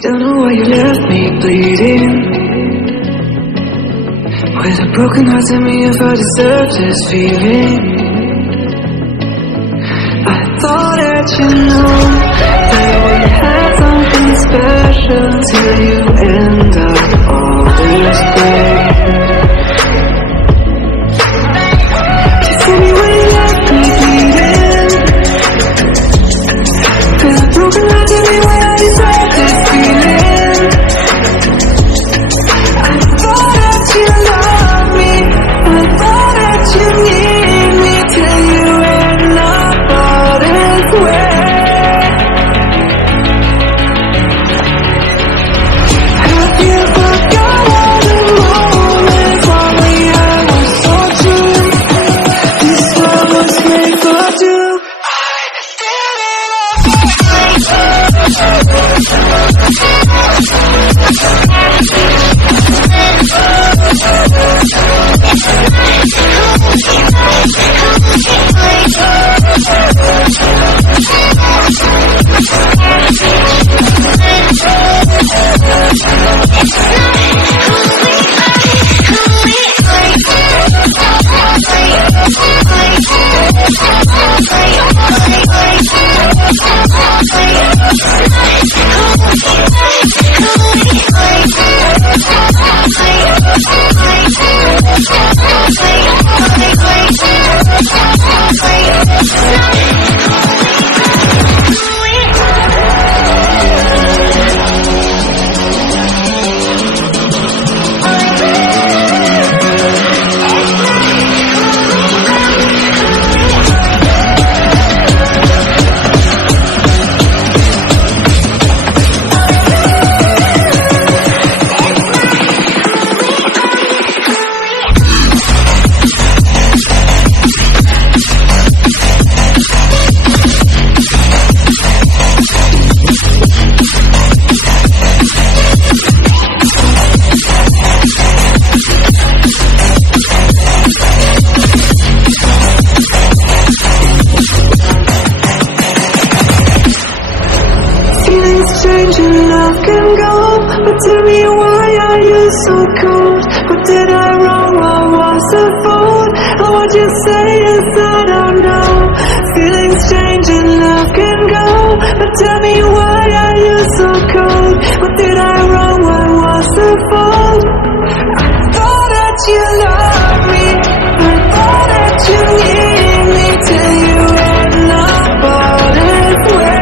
Don't know why you left me bleeding. With a broken heart, tell me if I deserve this feeling. I thought that you know that we had something special till you end up all this way. Just tell me why you left me bleeding. With a broken heart, tell me why I deserve this feeling. I thought that you loved me, I thought that you need me till you end up all this way. Have you forgot all the moments when we had was so true? This love was made for two. Tell me why are you so cold? What did I wrong? What was the fault? And what you say is I don't know. Feelings change and love can go. But tell me why are you so cold? What did I wrong? What was the fault? I thought that you loved me, I thought that you need me till you end up all this way.